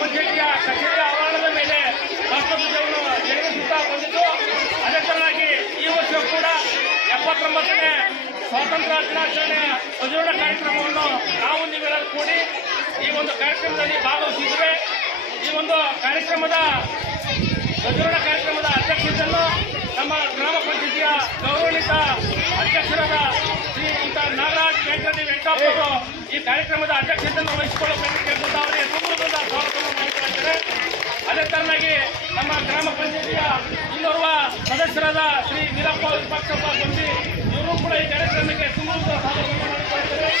ಕಚೇರಿ ಆವರಣದ ಮೇಲೆ ರಾಷ್ಟ್ರಧ್ವಜವನ್ನು ಜರುಗಿಸುತ್ತಾ ಬಂದಿದ್ದು, ಅದೇ ತರನಾಗಿ ಈ ವರ್ಷ ಕೂಡ ಎಪ್ಪತ್ತೊಂಬತ್ತನೇ ಸ್ವಾತಂತ್ರ್ಯ ದಿನಾಚರಣೆಯ ಧ್ವಜಾರೋಹಣ ಕಾರ್ಯಕ್ರಮವನ್ನು ನಾವು ನೀವೆಲ್ಲರೂ ಕೂಡಿ ಈ ಒಂದು ಕಾರ್ಯಕ್ರಮದಲ್ಲಿ ಭಾಗವಹಿಸಿದ್ದೇವೆ. ಈ ಒಂದು ಕಾರ್ಯಕ್ರಮದ ಧ್ವಜಾರೋಹಣ ಕಾರ್ಯಕ್ರಮದ ಅಧ್ಯಕ್ಷತೆಯನ್ನು ನಮ್ಮ ಗ್ರಾಮ ಪಂಚಾಯತಿಯ ಗೌರವಾನ್ವಿತ ಅಧ್ಯಕ್ಷರಾದ ಶ್ರೀಯುತ ನಾಗರಾಜ್ ವೆಂಕಟೇಶ್ ವೆಂಕಟಪ್ಪ ಅವರು ಈ ಕಾರ್ಯಕ್ರಮದ ಅಧ್ಯಕ್ಷತೆಯನ್ನು ವಹಿಸಿಕೊಳ್ಳಬೇಕು ಅವರಿಗೆ ತುಂಬದಿಂದ ಅದೇ ತರನಾಗಿ ನಮ್ಮ ಗ್ರಾಮ ಪಂಚಾಯತಿಯ ಇನ್ನೋರ್ವ ಸದಸ್ಯರಾದ ಶ್ರೀ ವೀರಪ್ಪ ವಿಪಕ್ಷಪ್ಪ ಬಂದಿ ಇವರು ಕೂಡ ಈ ಕಾರ್ಯಕ್ರಮಕ್ಕೆ ತುಂಬ ಮಾಡಿಕೊಳ್ತಾರೆ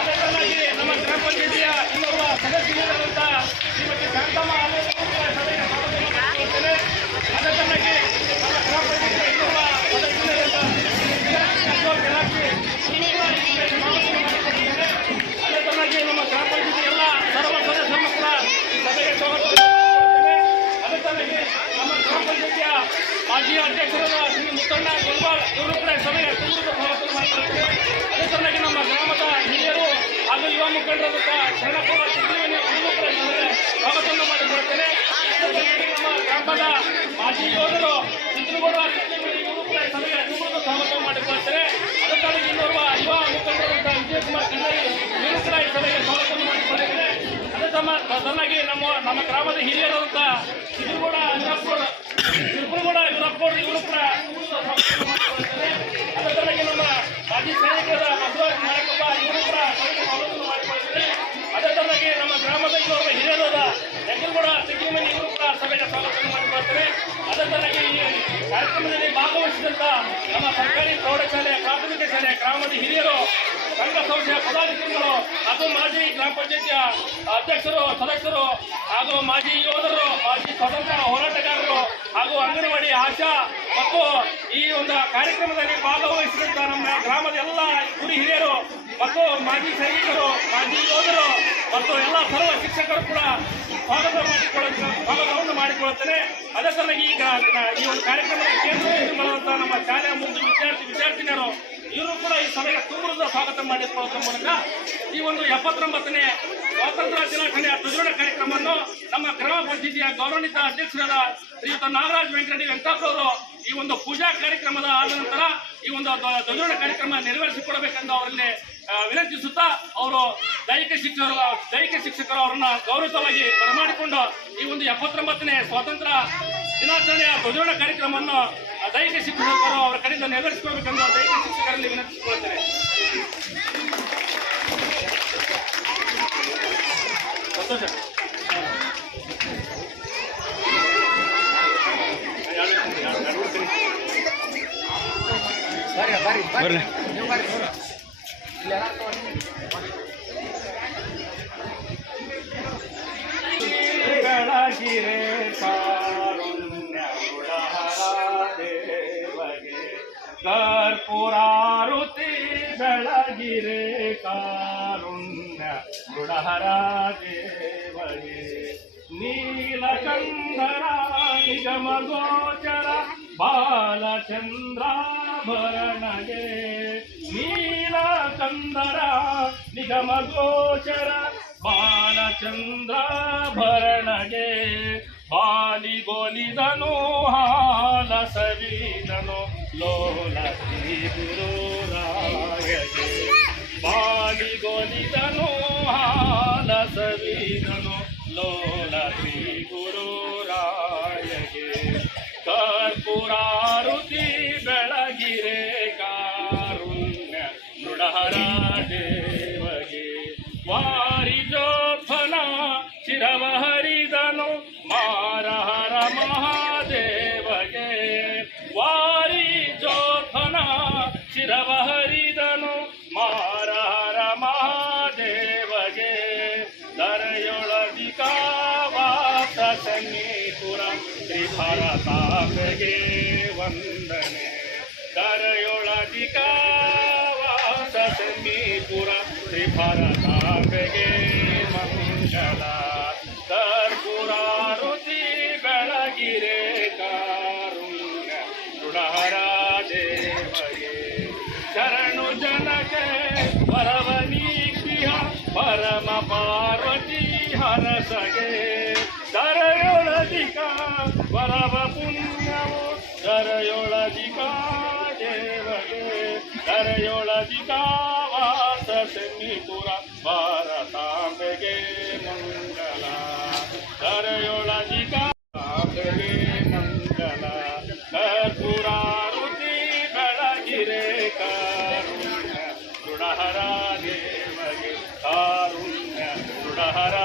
ಅದೇ ತರನಾಗಿ ನಮ್ಮ ಗ್ರಾಮ ಪಂಚಾಯತಿಯ ಇನ್ನೋರ್ವ ಸದಸ್ಯರಾದಂಥ ಶ್ರೀಮತಿ ಶಾಂತಮ್ಮ ಮಾಜಿ ಸೈನಿಕರಾದ ಬಸವರಾಜ ನಾಯಕಪ್ಪ ಇವರು ಕೂಡ ಸಭೆಗೆ ಸ್ವಾಗತವನ್ನು ಮಾಡಿಕೊಳ್ತಾರೆ ಅದೇ ತರನಾಗಿ ನಮ್ಮ ಗ್ರಾಮದ ಇನ್ನೊಬ್ಬ ಹಿರಿಯರಾದ ಕೂಡ ಇವರು ಕೂಡ ಸಭೆಗೆ ಸ್ವಾಗತವನ್ನು ಮಾಡಿಕೊಳ್ತಾರೆ ಅದೇ ಈ ಕಾರ್ಯಕ್ರಮದಲ್ಲಿ ಭಾಗವಹಿಸಿದಂತ ನಮ್ಮ ಸರ್ಕಾರಿ ಪ್ರೌಢಶಾಲೆ, ಪ್ರಾಥಮಿಕ ಶಾಲೆ, ಗ್ರಾಮದ ಹಿರಿಯರು, ಸಂಘ ಸಂಸ್ಥೆಯ ಪದಾಧಿಕಾರಿಗಳು ಹಾಗೂ ಮಾಜಿ ಗ್ರಾಮ ಪಂಚಾಯತಿಯ ಅಧ್ಯಕ್ಷರು, ಸದಸ್ಯರು ಹಾಗೂ ಮಾಜಿ ಯೋಧರು ಮಾಜಿ ಸ್ವತಂತ್ರ ಹೋರಾಟಗಾರರು ಹಾಗೂ ಅಂಗನವಾಡಿ ಆಶಾ ಮತ್ತು ಈ ಒಂದು ಕಾರ್ಯಕ್ರಮದಲ್ಲಿ ಭಾಗವಹಿಸಿದಂತ ನಮ್ಮ ಗ್ರಾಮದ ಎಲ್ಲ ಗುರಿ ಹಿರಿಯರು ಮತ್ತು ಮಾಜಿ ಸೈನಿಕರು, ಮಾಜಿ ಯೋಧರು ಮತ್ತು ಎಲ್ಲ ಸರ್ವ ಶಿಕ್ಷಕರು ಕೂಡ ಸ್ವಾಗತ ಮಾಡಿಕೊಳ್ಳ ಸ್ವಾಗತವನ್ನು ಮಾಡಿಕೊಳ್ಳುತ್ತೇನೆ. ಅದೇ ಸಮಯ ಈಗ ಈ ಒಂದು ಕಾರ್ಯಕ್ರಮದ ಕೇಂದ್ರ ನಮ್ಮ ಶಾಲೆಯ ಮುಂದೆ ವಿದ್ಯಾರ್ಥಿ ವಿದ್ಯಾರ್ಥಿನಿಯರು, ಇವರು ಕೂಡ ಈ ಸಭೆಗೆ ತುಂಬ ಸ್ವಾಗತ ಮಾಡಿಕೊಳ್ಳುವ ಮೂಲಕ ಈ ಒಂದು ಎಪ್ಪತ್ತೊಂಬತ್ತನೇ ಸ್ವಾತಂತ್ರ್ಯ ದಿನಾಚರಣೆಯ ಧ್ವಜಾರೋಹಣ ಕಾರ್ಯಕ್ರಮವನ್ನು ನಮ್ಮ ಗ್ರಾಮ ಪಂಚಾಯಿತಿಯ ಗೌರವಾನ್ವಿತ ಅಧ್ಯಕ್ಷರಾದ ಶ್ರೀಯುತ ನಾಗರಾಜ್ ವೆಂಕಟರೆಡ್ಡಿ ವೆಂಕಟಪ್ಪ ಅವರು ಈ ಒಂದು ಪೂಜಾ ಕಾರ್ಯಕ್ರಮದ ಆದ ನಂತರ ಈ ಒಂದು ಧ್ವ- ಧ್ವಜಾರೋಹಣ ಕಾರ್ಯಕ್ರಮ ನೆರವೇರಿಸಿಕೊಡಬೇಕೆಂದು ಅವರಲ್ಲಿ ವಿನಂತಿಸುತ್ತಾ ಅವರು ದೈಹಿಕ ಶಿಕ್ಷಕರು ದೈಹಿಕ ಶಿಕ್ಷಕರು ಅವರನ್ನ ಗೌರವಿತವಾಗಿ ಬರಮಾಡಿಕೊಂಡು ಈ ಒಂದು ಎಪ್ಪತ್ತೊಂಬತ್ತನೇ ಸ್ವಾತಂತ್ರ್ಯ ದಿನಾಚರಣೆಯ ಧ್ವಜಾರೋಹಣ ಕಾರ್ಯಕ್ರಮವನ್ನು ದೈಹಿಕ ಶಿಕ್ಷಕರು ಅವರ ಕಡೆಯಿಂದ ನೆರವೇರಿಸಿಕೊಳ್ಬೇಕೆಂದು ದೈಹಿಕ ಶಿಕ್ಷಕರಲ್ಲಿ ವಿನಂತಿಸಿಕೊಳ್ತೇನೆ ಬರ್ರಿ ಬೆಳಗಿರೆ ಕಾರುಣ್ಯ ಕರ್ಪೂರಾರುತಿ ಬೆಳಗಿರೆ ಕಾರುಣ್ಯ మృడహరాదేవే బాలచంద్రాభరణే నిగమగోచర బాలచంద్రాభరణగే నీలకంధరా నిగమగోచర బాలచంద్రాభరణగే బాలిగొలిదను హాల సవీనను లోల శ్రీ గురు రాయగే ದರೆಯೊಳಗಿಕಾವಾಸ ಸನ್ನಿಪುರ ಶ್ರೀ ಭಾರತಾಂಬೆಗೆ ಮಂಗಲ ಕರ್ಪೂರಾರುತಿ ಬೆಳಗಿರೆ ಕಾರುಣ್ಯ ಋಣಹರ ದೇವಗೆ ಶರಣು ಜನಕ್ಕೆ ವರವನೀಕ್ಷಿಯ ಪರಮ ಪಾರ್ವತಿ ಹರಸಗೆ ದರ ಕರಯೋಳಧಿಕ ವರವ ಪುಣ್ಯವು ಕರಯೋಳಧಿಕ ದೇವಗೆ ಕರಯೋಳಧಿಕ ವಾಸ ಸೆನ್ನಿಪುರ ಭಾರತಾಂಬೆಗೆ ಮಂಗಲ. ಕರಯೋಳಧಿಕ ತಾಂಬೆಗೆ ಮಂಗಲ. ಕರ್ಪೂರಾರುತಿ ಬೆಳಗಿರೆ ಕಾರುಣ್ಯ. ಸುಡಹರ ದೇವಗೆ ಕಾರುಣ್ಯ. ಸುಡಹರ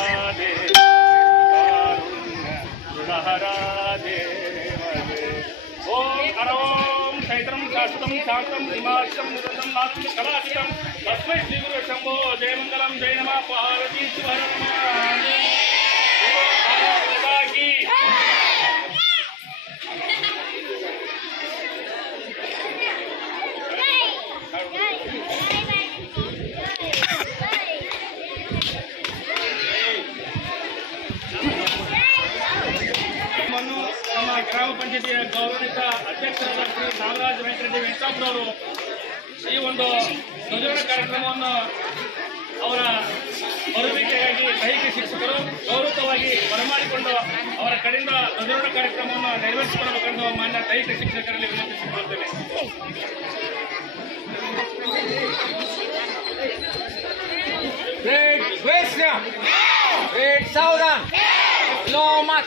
శాశ్వతం శాంతం నిమాశం నిరంతం నాశం కళాశితం తస్మై శ్రీగురు శంభో జయమంగళం జయ నమ పార్వతీ శివరణ ಗ್ರಾಮ ಪಂಚಾಯತಿಯ ಗೌರವಿತ ಅಧ್ಯಕ್ಷರಾದ ಶ್ರೀ ನಾಗರಾಜ ವೆಂಕಟರೆಡ್ಡಿ ವೆಂಕಟಾಪುರವರು ಈ ಒಂದು ಧ್ವಜಾರೋಹಣ ಕಾರ್ಯಕ್ರಮವನ್ನು ಅವರ ಬರುವಿಕೆಗಾಗಿ ದೈಹಿಕ ಶಿಕ್ಷಕರು ಗೌರವವಾಗಿ ಬರಮಾಡಿಕೊಂಡು ಅವರ ಕಡೆಯಿಂದ ಧ್ವಜಾರೋಹಣ ಕಾರ್ಯಕ್ರಮವನ್ನು ನೆರವೇರಿಸಿಕೊಡಬೇಕೆಂದು ಮಾನ್ಯ ದೈಹಿಕ ಶಿಕ್ಷಕರಲ್ಲಿ ವಿನಂತಿಸಿಕೊಳ್ಳುತ್ತೇನೆ Great Wisdom. Great Southern. Lomat.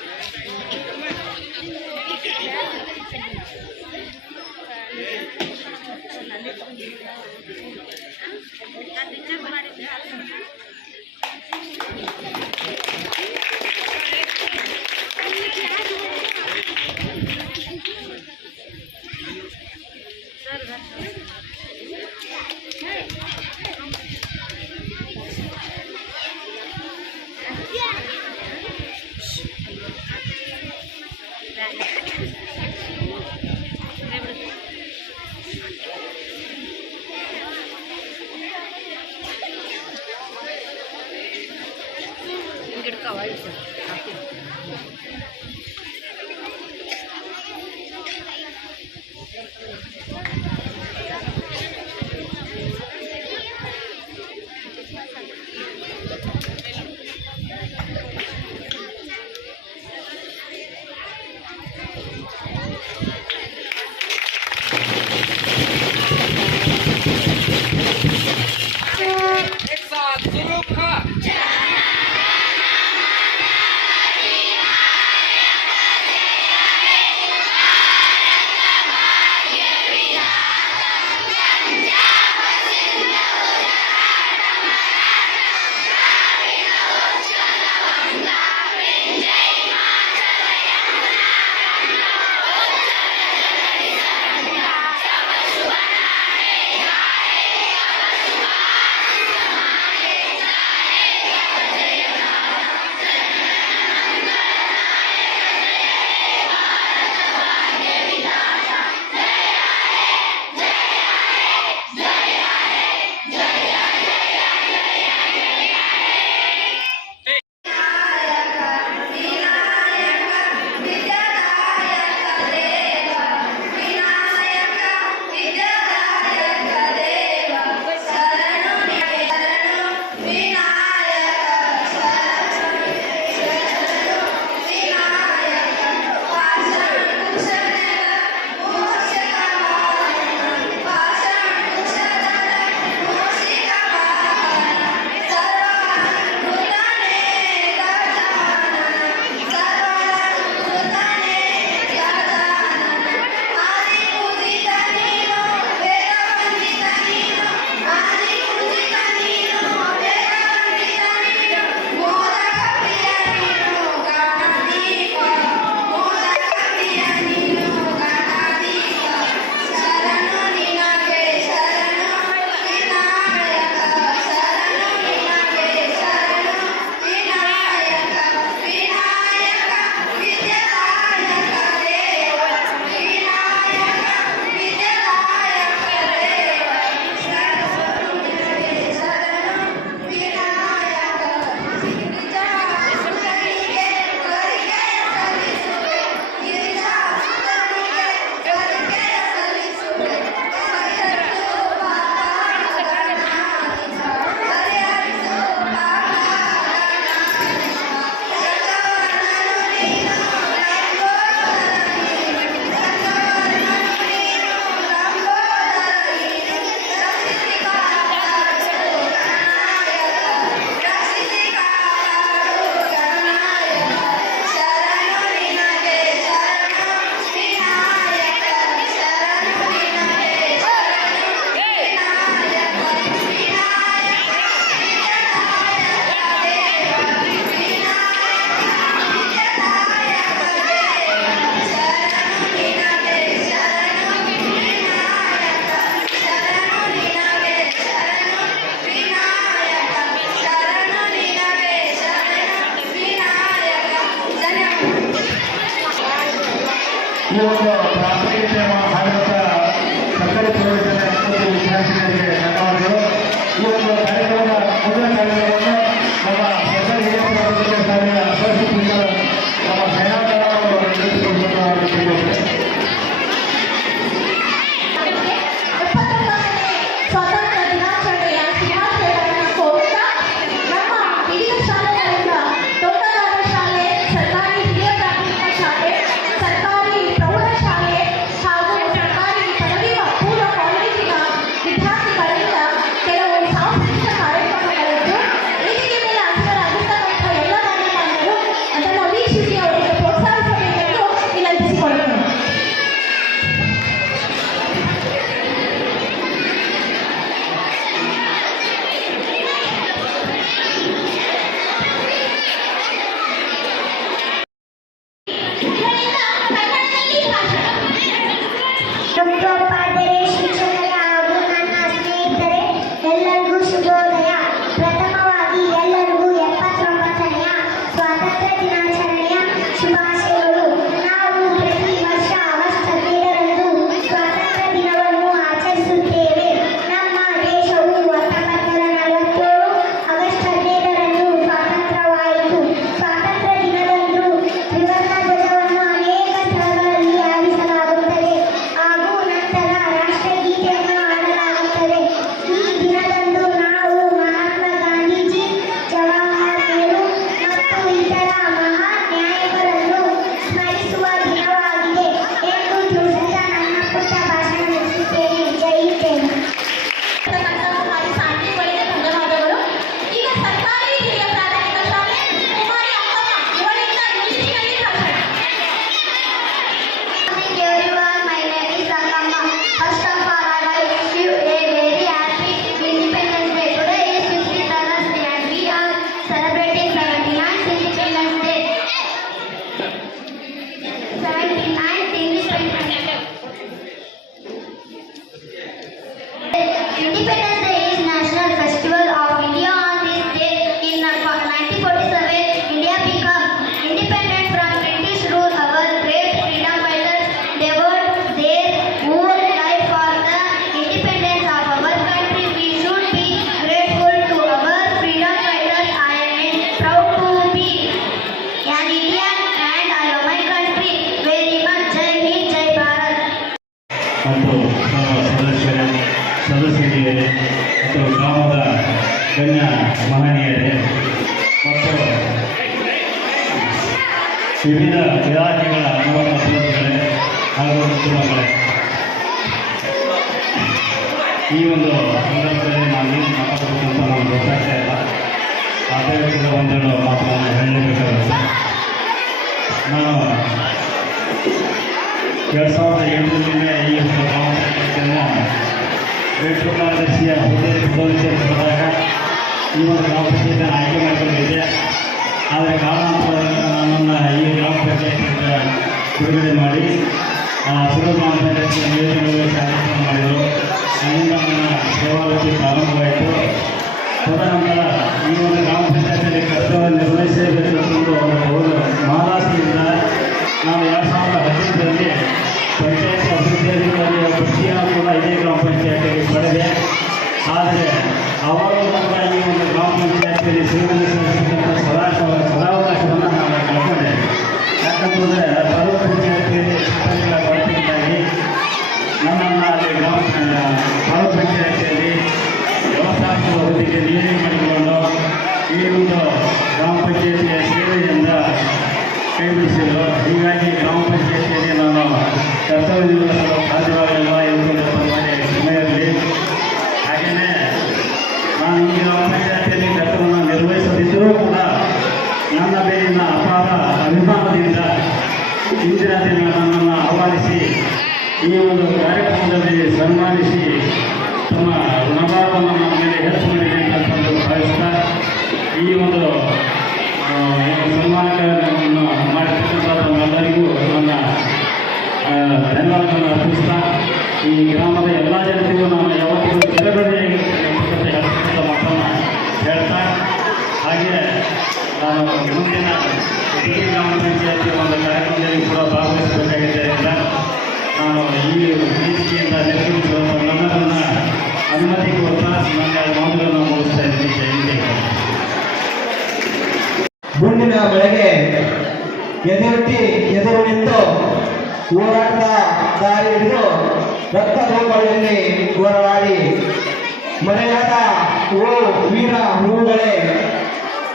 Eksa ಈ ಒಂದು ಪ್ರಾಥಮಿಕತೆ ಮಾಡಿದಂಥ ಸರ್ಕಾರಿ ಧನ್ಯವಾದಗಳು. ಈ ಒಂದು ಕಾರ್ಯಕ್ರಮದ ಮೊದಲ ಕಾರ್ಯಕ್ರಮವನ್ನು Even ವಿವಿಧ ಇಲಾಖೆಗಳ ನವ ಪ್ರತಿನಿಧಿಗಳೇ ಹಾಗೂ ಕುಟುಂಬಗಳೇ ಈ ಒಂದು ಸಂದರ್ಭದಲ್ಲಿ ನಾನು ಮಾತಾಡಬೇಕಂತ ನನಗೆ ಗೊತ್ತಾಗ್ತಾ ಇಲ್ಲ. ಆದ್ದರಿಂದ ಒಂದೆರಡು ಮಾತುಗಳನ್ನು ಹೇಳಲೇಬೇಕಾಗುತ್ತೆ. ನಾನು ಎರಡು ಸಾವಿರದ ಎಂಟರಲ್ಲಿನೇ ಈ ಒಂದು ಗ್ರಾಮ ಪಂಚಾಯತಿಯನ್ನು ರೇಷ್ಮೆ ಕಾರ್ಯದರ್ಶಿಯ ಈ ಒಂದು ಗ್ರಾಮ ಆಯ್ಕೆ ಮಾಡಿಕೊಂಡಿದ್ದೆ. ಆದರೆ ಕಾರಣಾಂತರದಿಂದ ನನ್ನನ್ನು ಈ ಗ್ರಾಮ ಪಂಚಾಯತಿಯಿಂದ ಬಿಡುಗಡೆ ಮಾಡಿ ಸುಗಮ ಗ್ರಾಮ ಪಂಚಾಯತಿಯ ನಿಯೋಜನೆಗಳು ಕಾರ್ಯಕ್ರಮ ಮಾಡಿದರು ಅಲ್ಲಿಂದ ನನ್ನ ಸೇವಾವಧಿ ಪ್ರಾರಂಭವಾಯಿತು ತದನಂತರ ಈ ಒಂದು ಗ್ರಾಮ ಪಂಚಾಯತಿಯಲ್ಲಿ ಕರ್ತವ್ಯ ನಿರ್ವಹಿಸಬೇಕೆಂದು ಒಂದು ಮಹಾರಾಷ್ಟ್ರದಿಂದ ನಾವು ಎರಡು ಸಾವಿರದ ಹದಿನೆಂಟರಲ್ಲಿ ಪಂಚಾಯತ್ ಅಭಿವೃದ್ಧಿಯ ಕೃಷಿಯನ್ನು ಕೂಡ ಇದೇ ಗ್ರಾಮ ಪಂಚಾಯತಿಗೆ ಪಡೆದೆ ಆದರೆ ಅವರು ಒಂದು ಗ್ರಾಮ ಪಂಚಾಯತಿಯಲ್ಲಿ ಸೇವೆ ಸಲ್ಲಿಸತಕ್ಕಂಥ ಸದಾ ಸದಾವಕಾಶವನ್ನು ನಾನು ಕಳ್ಕೊಂಡೆ ಯಾಕಂತಂದರೆ ತಾಲೂಕು ಪಂಚಾಯತಿಯಲ್ಲಿ ಸಿಬ್ಬಂದಿಗಳ ಕೊರತೆಯಿಂದಾಗಿ ನಮ್ಮನ್ನು ಅಲ್ಲಿ ಗ್ರಾಮ ತಾಲೂಕು ಪಂಚಾಯತಿಯಲ್ಲಿ ವ್ಯವಸ್ಥಾಪಕ ಹುದ್ದೆಗೆ ನಿಯೋಜನೆ ಮಾಡಿಕೊಂಡು ಈ ಒಂದು ಗ್ರಾಮ ಪಂಚಾಯತಿಯ ಸೇವೆಯಿಂದ ಕೈ ಬಿಡಿಸಿದ್ರು ಹೀಗಾಗಿ ಗ್ರಾಮ ಪಂಚಾಯತಿಯಲ್ಲಿ ನಾನು ಕರ್ತವ್ಯ ನಿರ್ವಹಿಸಲು ಸಾಧ್ಯವಾಗಲಿಲ್ಲ ಎಂದು ಮಾಡಿ ಸಮಯದಲ್ಲಿ ಹಾಗೆಯೇ ನಾನು ಗ್ರಾಮ ಪಂಚಾಯತಿಯಲ್ಲಿ ಕೂಡ ನನ್ನ ಅಪಾರ ಅಭಿಮಾನದಿಂದ ಇಂದಿನ ದಿನ ನನ್ನನ್ನು ಆಹ್ವಾನಿಸಿ ಈ ಒಂದು ಕಾರ್ಯಕ್ರಮದಲ್ಲಿ ಸನ್ಮಾನಿಸಿ ತಮ್ಮ ಋಣಭಾರವನ್ನು ನನ್ನ ಮೇಲೆ ಹೆಚ್ಚು ಮಾಡಿದೆ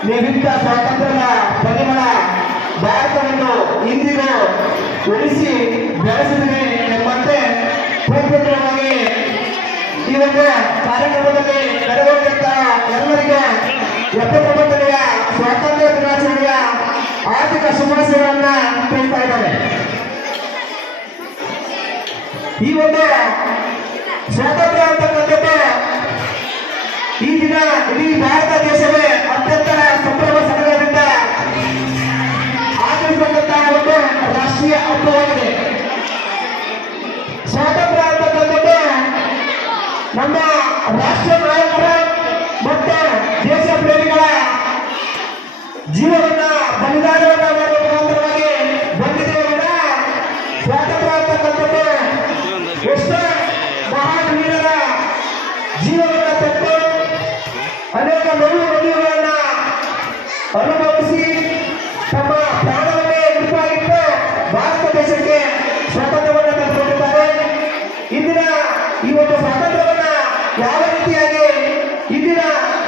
ನೀವಿದ್ದ ಸ್ವಾತಂತ್ರ್ಯದ ಪರಿಮಳ ಭಾರತವನ್ನು ಇಂದಿಗೂ ಉಳಿಸಿ ಬೆಳೆಸಿದೆ ಎಂಬಂತೆ ಪ್ರಪ್ರಥಮವಾಗಿ ಈ ಒಂದು ಕಾರ್ಯಕ್ರಮದಲ್ಲಿ ನೆರವೇರಿದಂತ ಎಲ್ಲರಿಗೂ ಎಪ್ಪತ್ತೊಂಬತ್ತನೆಯ ಸ್ವಾತಂತ್ರ್ಯ ದಿನಾಚರಣೆಯ ಆರ್ಥಿಕ ಶುಭಾಶಯಗಳನ್ನ ತಿಳಿಸ್ತಾ ಇದ್ದಾರೆ ಈ ಒಂದು ಸ್ವಾತಂತ್ರ್ಯ ಅಂತಕ್ಕಂಥದ್ದು ಈ ದಿನ ಇಡೀ ಭಾರತ ದೇಶವೇ ರಾಷ್ಟ್ರೀಯ ಹಬ್ಬವಾಗಿದೆ. ಸ್ವಾತಂತ್ರ್ಯ ಅಂತಕ್ಕಂಥದ್ದು ನಮ್ಮ ರಾಷ್ಟ್ರ ನಾಯಕರ ಮತ್ತು ದೇಶ ಪ್ರೇಮಿಗಳ ಜೀವವನ್ನ ಬಲಿದಾನವನ್ನ ಮಾಡುವ ಮುಖಾಂತರವಾಗಿ ಬಂದಿದೆ ವಿನ ಸ್ವಾತಂತ್ರ್ಯ ಎಷ್ಟೋ ಮಹಾನ್ ವೀರರ ಜೀವವನ್ನ ತಟ್ಟು ಅನೇಕ ನೋವು ಅನುಭವಿಸಿ ತಮ್ಮ ಮುಡಿಪಾಗಿಟ್ಟು ಭಾರತ ದೇಶಕ್ಕೆ ಸ್ವಾತಂತ್ರ್ಯವನ್ನು ತಂದುಕೊಟ್ಟಿದ್ದಾರೆ. ಇಂದಿನ ಈ ಒಂದು ಸ್ವಾತಂತ್ರ್ಯವನ್ನ ಯಾವ ರೀತಿಯಾಗಿ ಇಂದಿನ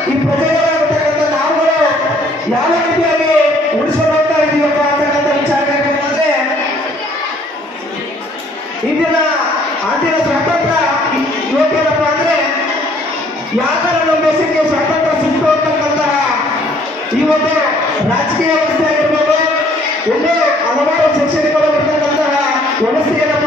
ಈ ಪ್ರಜೆಗಳಾಗಿರ್ತಕ್ಕಂಥ ನಾವುಗಳು ಯಾವ ರೀತಿಯಾಗಿ ಉಳಿಸಿಕೊಳ್ಳುತ್ತಾ ಇದೀವಪ್ಪ ಅಂತಕ್ಕಂಥ ವಿಚಾರ ಯಾಕಂದ್ರೆ ಇಂದಿನ ಅಂದಿನ ಸ್ವಾತಂತ್ರ್ಯ ಯೋಗ್ಯನಪ್ಪ ಅಂದ್ರೆ ಯಾಕರ ನಮ್ಮ ದೇಶಕ್ಕೆ ಸ್ವಾತಂತ್ರ್ಯ ಸಿಕ್ತು ಅಂತಕ್ಕಂತಹ ಈ ಒಂದು ರಾಜಕೀಯ ವ್ಯವಸ್ಥೆ ಆಗಿರ್ಬೋದು ಒಂದು ಹಲವಾರು ಶೈಕ್ಷಣಿಕವಾಗಿರ್ತಕ್ಕಂತಹ ವ್ಯವಸ್ಥೆ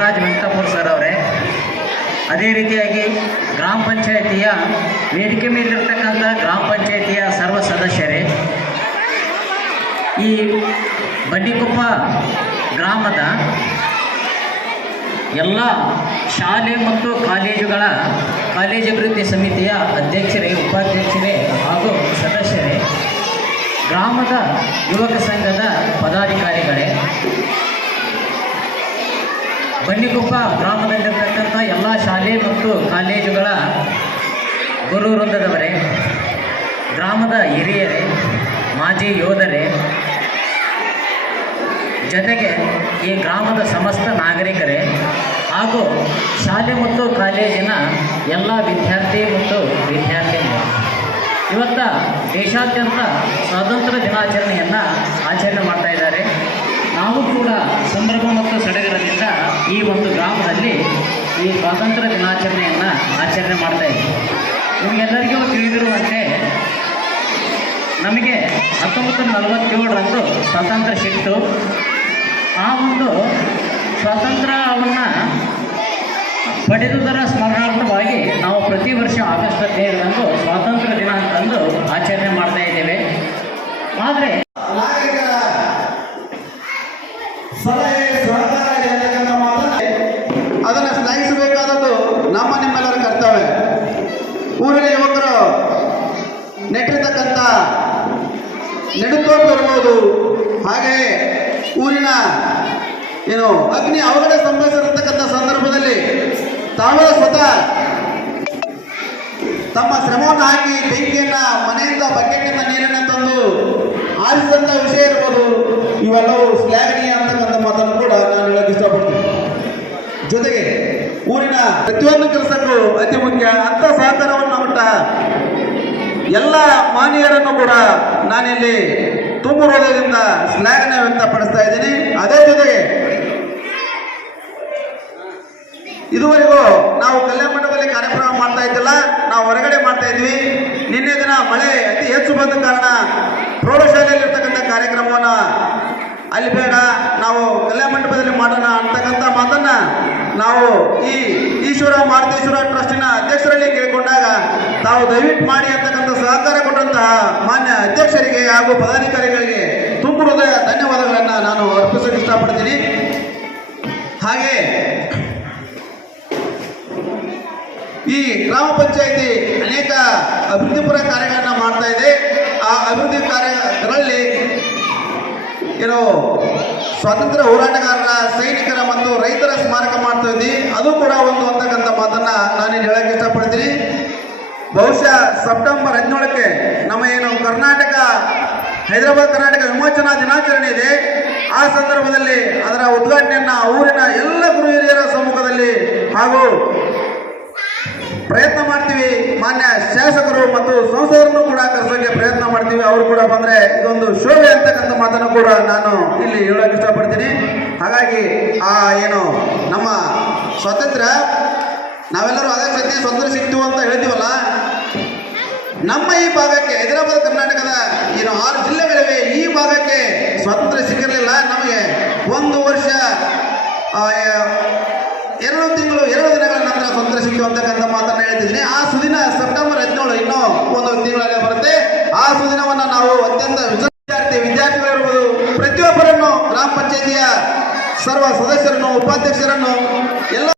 ನಾಗರಾಜ್ ವೆಂಕಟಪುರ್ ಸರ್ ಅವರೇ, ಅದೇ ರೀತಿಯಾಗಿ ಗ್ರಾಮ ಪಂಚಾಯಿತಿಯ ವೇದಿಕೆ ಮೇಲಿರ್ತಕ್ಕಂಥ ಗ್ರಾಮ ಪಂಚಾಯಿತಿಯ ಸರ್ವ ಸದಸ್ಯರೇ, ಈ ಬಂಡಿಕೊಪ್ಪ ಗ್ರಾಮದ ಎಲ್ಲ ಶಾಲೆ ಮತ್ತು ಕಾಲೇಜುಗಳ ಕಾಲೇಜು ಅಭಿವೃದ್ಧಿ ಸಮಿತಿಯ ಅಧ್ಯಕ್ಷರೇ, ಉಪಾಧ್ಯಕ್ಷರೇ ಹಾಗೂ ಸದಸ್ಯರೇ, ಗ್ರಾಮದ ಯುವಕ ಸಂಘದ ಪದಾಧಿಕಾರಿಗಳೇ ಬಂಡಿಕೊಪ್ಪ ಗ್ರಾಮದಲ್ಲಿರ್ತಕ್ಕಂಥ ಎಲ್ಲ ಶಾಲೆ ಮತ್ತು ಕಾಲೇಜುಗಳ ಗುರು ವೃಂದದವರೇ ಗ್ರಾಮದ ಹಿರಿಯರೇ, ಮಾಜಿ ಯೋಧರೇ, ಜೊತೆಗೆ ಈ ಗ್ರಾಮದ ಸಮಸ್ತ ನಾಗರಿಕರೇ ಹಾಗೂ ಶಾಲೆ ಮತ್ತು ಕಾಲೇಜಿನ ಎಲ್ಲ ವಿದ್ಯಾರ್ಥಿ ಮತ್ತು ವಿದ್ಯಾರ್ಥಿನಿಯರು. ಇವತ್ತ ದೇಶಾದ್ಯಂತ ಸ್ವಾತಂತ್ರ್ಯ ದಿನಾಚರಣೆಯನ್ನು ಆಚರಣೆ ಮಾಡ್ತಾ ಇದ್ದಾರೆ. ನಾವು ಕೂಡ ಸಂಭ್ರಮ ಮತ್ತು ಸಡಗರದಿಂದ ಈ ಒಂದು ಗ್ರಾಮದಲ್ಲಿ ಈ ಸ್ವಾತಂತ್ರ್ಯ ದಿನಾಚರಣೆಯನ್ನು ಆಚರಣೆ ಮಾಡ್ತಾ ಇದ್ದೀವಿ ನಿಮಗೆಲ್ಲರಿಗೂ ತಿಳಿದಿರುವಂತೆ ನಮಗೆ ಹತ್ತೊಂಬತ್ತು ನಲವತ್ತೇಳರಂದು ಸ್ವಾತಂತ್ರ್ಯ ಸಿಕ್ತು ಆ ಒಂದು ಸ್ವಾತಂತ್ರ್ಯವನ್ನು ಪಡೆದುದರ ಸ್ಮರಣಾರ್ಥವಾಗಿ ನಾವು ಪ್ರತಿ ವರ್ಷ ಆಗಸ್ಟ್ ಹದಿನೈದರಂದು ಸ್ವಾತಂತ್ರ್ಯ ದಿನ ಅಂತಂದು ಆಚರಣೆ ಮಾಡ್ತಾ ಇದ್ದೇವೆ. ಆದರೆ ಸಲಹೆ ಸಹಕಾರ ಇದೆ ಮಾತನ್ನ ಅದನ್ನು ಸ್ನಾಯಿಸಬೇಕಾದದ್ದು ನಮ್ಮ ನಿಮ್ಮೆಲ್ಲರ ಕರ್ತವ್ಯ. ಊರಿನ ಯುವಕರು ನೆಟ್ಟಿರ್ತಕ್ಕಂಥ ನೆಡುತೋಪು ಇರ್ಬೋದು. ಹಾಗೆಯೇ ಊರಿನ ಏನು ಅಗ್ನಿ ಅವಘಡ ಸಂಭವಿಸಿರತಕ್ಕಂಥ ಸಂದರ್ಭದಲ್ಲಿ ತಾವೇ ಸ್ವತಃ ತಮ್ಮ ಶ್ರಮವನ್ನು ಹಾಕಿ ಬೆಂಕಿಯನ್ನ ಮನೆಯಿಂದ ಬಕೆಟ್ನಿಂದ ನೀರನ್ನು ತಂದು ಆರಿಸಿದಂಥ ವಿಷಯ ಇರ್ಬೋದು. ಇವೆಲ್ಲವೂ ಶ್ಲಾಘನೀಯ ಅಂತಕ್ಕಂಥ ಕೂಡ ನಾನು ಹೇಳಕ್ಕೆ ಇಷ್ಟಪಡ್ತೀನಿ. ಜೊತೆಗೆ ಊರಿನ ಪ್ರತಿಯೊಂದು ಕೆಲಸಕ್ಕೂ ಅತಿ ಮುಖ್ಯ ಅಂತ ಸಹಕಾರವನ್ನು ಮಟ್ಟ ಎಲ್ಲ ಮಾನ್ಯರನ್ನು ಕೂಡ ನಾನಿಲ್ಲಿ ತುಂಬು ಹೃದಯದಿಂದ ಸ್ನೇಹನ ವ್ಯಕ್ತಪಡಿಸ್ತಾ ಇದ್ದೀನಿ. ಅದೇ ಜೊತೆಗೆ ಇದುವರೆಗೂ ನಾವು ಕಲ್ಯಾಣ ಮಂಟಪದಲ್ಲಿ ಕಾರ್ಯಕ್ರಮ ಮಾಡ್ತಾ ಇದ್ದಿಲ್ಲ, ನಾವು ಹೊರಗಡೆ ಮಾಡ್ತಾ ಇದ್ವಿ. ನಿನ್ನೆ ದಿನ ಮಳೆ ಅತಿ ಹೆಚ್ಚು ಬಂದ ಕಾರಣ ಪ್ರೌಢಶಾಲೆಯಲ್ಲಿರ್ತಕ್ಕಂಥ ಕಾರ್ಯಕ್ರಮವನ್ನು ಅಲ್ಲಿ ಬೇಡ, ನಾವು ಕಲ್ಯಾಣ ಮಂಟಪದಲ್ಲಿ ಮಾಡೋಣ ಅಂತಕ್ಕಂಥ ಮಾತನ್ನ ನಾವು ಈ ಈಶ್ವರ ಮಾರುತೇಶ್ವರ ಟ್ರಸ್ಟಿನ ಅಧ್ಯಕ್ಷರಲ್ಲಿ ಕೇಳಿಕೊಂಡಾಗ ತಾವು ದಯವಿಟ್ಟು ಮಾಡಿ ಅಂತಕ್ಕಂಥ ಸಹಕಾರ ಕೊಟ್ಟಂತಹ ಮಾನ್ಯ ಅಧ್ಯಕ್ಷರಿಗೆ ಹಾಗೂ ಪದಾಧಿಕಾರಿಗಳಿಗೆ ತುಂಬ ಹೃದಯ ಧನ್ಯವಾದಗಳನ್ನು ನಾನು ಅರ್ಪಿಸೋಕೆ ಇಷ್ಟಪಡ್ತೀನಿ. ಹಾಗೆ ಈ ಗ್ರಾಮ ಪಂಚಾಯಿತಿ ಅನೇಕ ಅಭಿವೃದ್ಧಿಪರ ಕಾರ್ಯಗಳನ್ನು ಮಾಡ್ತಾ ಇದೆ. ಆ ಅಭಿವೃದ್ಧಿ ಕಾರ್ಯಗಳಲ್ಲಿ ಏನು ಸ್ವಾತಂತ್ರ್ಯ ಹೋರಾಟಗಾರರ ಸೈನಿಕರ ಮತ್ತು ರೈತರ ಸ್ಮಾರಕ ಮಾಡ್ತಾ ಇದ್ವಿ ಅದು ಕೂಡ ಒಂದು ಅಂತಕ್ಕಂಥ ಮಾತನ್ನ ನಾನೇನು ಹೇಳಕ್ಕೆ ಇಷ್ಟಪಡ್ತೀನಿ. ಬಹುಶಃ ಸೆಪ್ಟೆಂಬರ್ ಹದಿನೇಳಕ್ಕೆ ನಮ್ಮ ಏನು ಕರ್ನಾಟಕ, ಹೈದರಾಬಾದ್ ಕರ್ನಾಟಕ ವಿಮೋಚನಾ ದಿನಾಚರಣೆ ಇದೆ. ಆ ಸಂದರ್ಭದಲ್ಲಿ ಅದರ ಉದ್ಘಾಟನೆಯನ್ನ ಊರಿನ ಎಲ್ಲ ಗುರು ಹಿರಿಯರ ಸಮ್ಮುಖದಲ್ಲಿ ಹಾಗೂ ಪ್ರಯತ್ನ ಮಾಡ್ತೀವಿ ಮಾನ್ಯ ಶಾಸಕರು ಮತ್ತು ಸಂಸದರನ್ನು ಕೂಡ ಕರೆಸೋಕೆ ಪ್ರಯತ್ನ ಮಾಡ್ತೀವಿ. ಅವರು ಕೂಡ ಬಂದ್ರೆ ಇದೊಂದು ಶೋಭೆ ಅಂತಕ್ಕಂಥ ಮಾತನ್ನು ಕೂಡ ನಾನು ಇಲ್ಲಿ ಹೇಳೋಕೆ ಇಷ್ಟಪಡ್ತೀನಿ. ಹಾಗಾಗಿ ಆ ಏನು ನಮ್ಮ ಸ್ವಾತಂತ್ರ್ಯ, ನಾವೆಲ್ಲರೂ ಅದೇ ಸತ್ಯ ಸ್ವಾತಂತ್ರ್ಯ ಸಿಕ್ತು ಅಂತ ಹೇಳ್ತೀವಲ್ಲ? ನಮ್ಮ ಈ ಭಾಗಕ್ಕೆ ಹೈದರಾಬಾದ್, ಕರ್ನಾಟಕದ ಏನು ಆರು ಜಿಲ್ಲೆಗಳಿವೆ, ಈ ಭಾಗಕ್ಕೆ ಸ್ವಾತಂತ್ರ್ಯ ಸಿಕ್ಕಿರಲಿಲ್ಲ. ನಮಗೆ ಒಂದು ವರ್ಷ ಎರಡು ತಿಂಗಳು, ಎರಡು ದಿನಗಳ ನಂತರ ಸ್ವತಂತ್ರ ಸಿಕ್ತು ಅಂತಕ್ಕಂಥ ಮಾತನ್ನ ಹೇಳ್ತಿದ್ದೀನಿ. ಆ ಸುದಿನ ಸೆಪ್ಟೆಂಬರ್ ಹದಿನೇಳು ಇನ್ನೂ ಒಂದು ತಿಂಗಳಲ್ಲೇ ಬರುತ್ತೆ. ಆ ಸುದಿನವನ್ನು ನಾವು ಅತ್ಯಂತ ವಿದ್ಯಾರ್ಥಿ ವಿದ್ಯಾರ್ಥಿಗಳಿರ್ಬೋದು ಪ್ರತಿಯೊಬ್ಬರನ್ನು ಗ್ರಾಮ ಪಂಚಾಯಿತಿಯ ಸರ್ವ ಸದಸ್ಯರನ್ನು, ಉಪಾಧ್ಯಕ್ಷರನ್ನು, ಎಲ್ಲ